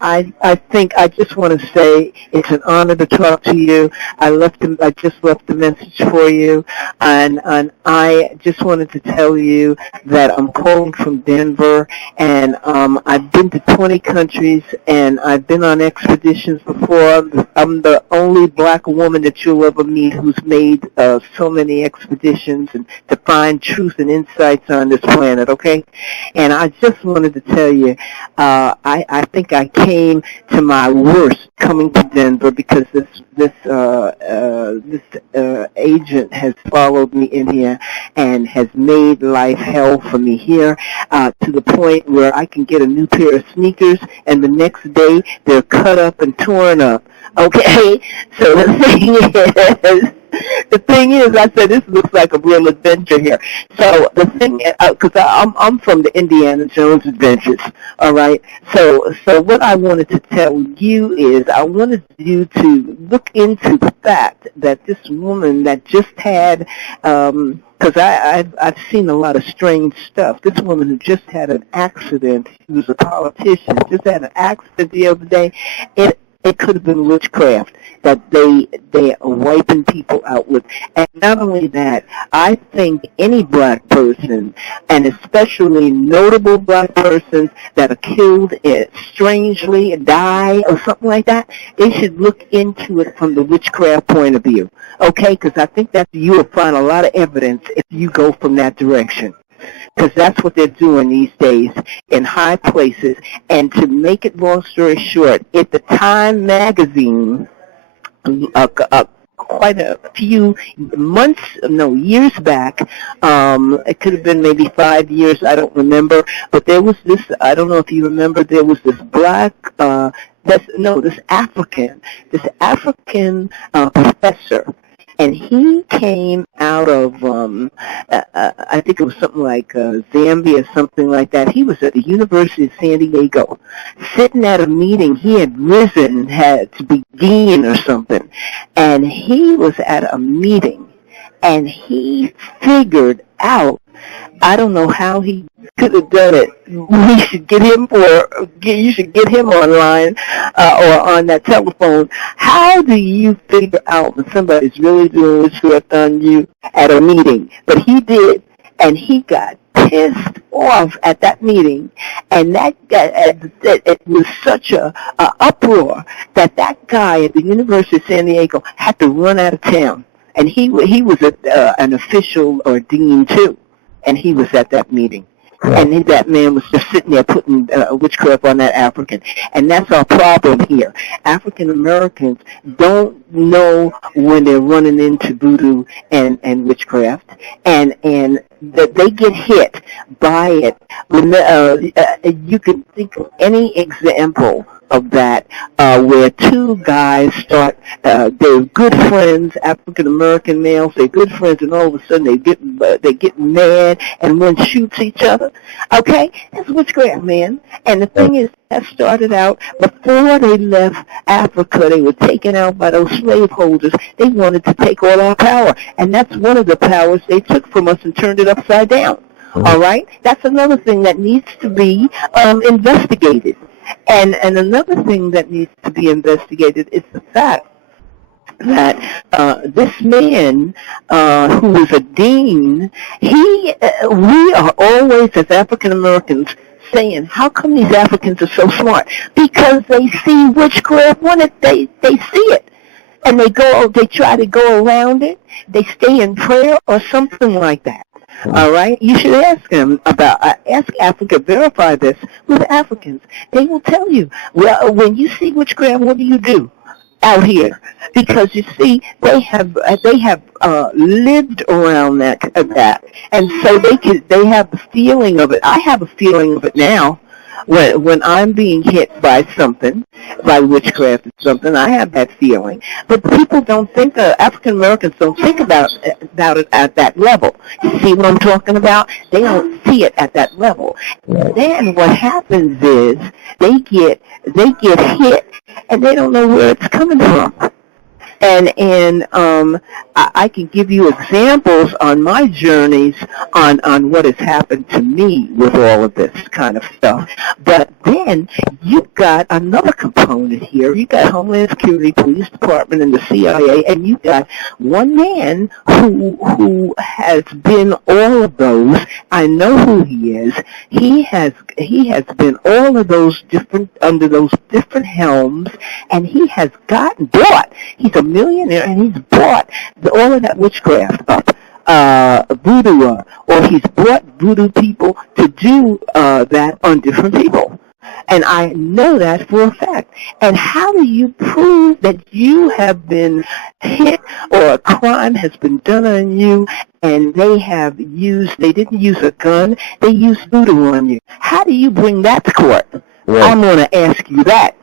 I think I just want to say it's an honor to talk to you. I just left a message for you, and I just wanted to tell you that I'm calling from Denver, and I've been to 20 countries, and I've been on expeditions before. I'm the only black woman that you'll ever meet who's made so many expeditions and to find truth and insights on this planet. Okay, and I just wanted to tell you, I think I came to my worst coming to Denver because this agent has followed me in here and has made life hell for me here to the point where I can get a new pair of sneakers and the next day they're cut up and torn up. Okay, so the thing is, I said, this looks like a real adventure here. So the thing, because I'm from the Indiana Jones Adventures, all right? So what I wanted to tell you is I wanted you to look into the fact that this woman that just had, because I've seen a lot of strange stuff. This woman who just had an accident, she was a politician, just had an accident the other day. It could have been witchcraft that they are wiping people out with. And not only that, I think any black person, and especially notable black persons that are killed strangely, die, or something like that, they should look into it from the witchcraft point of view. Okay? Because I think that you will find a lot of evidence if you go from that direction. Because that's what they're doing these days in high places. And to make it long story short, at the Time magazine, quite a few years back, it could have been maybe 5 years, I don't remember, but there was this, I don't know if you remember, there was this this African professor. And he came out of, I think it was something like Zambia, something like that. He was at the University of San Diego, sitting at a meeting. He had risen, had to be dean or something. And he was at a meeting, and he figured out, I don't know how he could have done it. We should get him you should get him online or on that telephone. How do you figure out when somebody's really doing witchcraft on you at a meeting? But he did, and he got pissed off at that meeting, and it was such a uproar that guy at the University of San Diego had to run out of town. And he was an official or dean too, and he was at that meeting. And that man was just sitting there putting witchcraft on that African. And that's our problem here. African Americans don't know when they're running into voodoo and witchcraft, and that they get hit by it. You can think of any example of that where two guys start, they're good friends, African American males, they're good friends, and all of a sudden they get mad and one shoots each other. Okay, that's witchcraft, man. And the thing is, that started out before they left Africa. They were taken out by those slaveholders. They wanted to take all our power, and that's one of the powers they took from us and turned it upside down. All right, that's another thing that needs to be investigated. And another thing that needs to be investigated is the fact that this man who was a dean, we are always, as African Americans, saying, how come these Africans are so smart? Because they see witchcraft when they see it. And they try to go around it. They stay in prayer or something like that. All right? You should ask them ask Africa, verify this with Africans. They will tell you, well, when you see witchcraft, what do you do out here? Because you see, they have lived around that, and so they have the feeling of it. I have a feeling of it now. When I'm being hit by something, by witchcraft or something, I have that feeling. But people don't think, African Americans don't think about it at that level. You see what I'm talking about? They don't see it at that level. Then what happens is they get hit, and they don't know where it's coming from. And I can give you examples on my journeys on what has happened to me with all of this kind of stuff. But then you've got another component here. You've got Homeland Security, Police Department, and the CIA, and you've got one man who has been all of those. I know who he is. He has been all of those different, under those different helms, and he has bought. He's a millionaire, and he's bought all of that witchcraft up. Voodoo, or he's brought voodoo people to do that on different people. And I know that for a fact. And how do you prove that you have been hit or a crime has been done on you and they didn't use a gun, they used voodoo on you? How do you bring that to court? Right. I'm going to ask you that.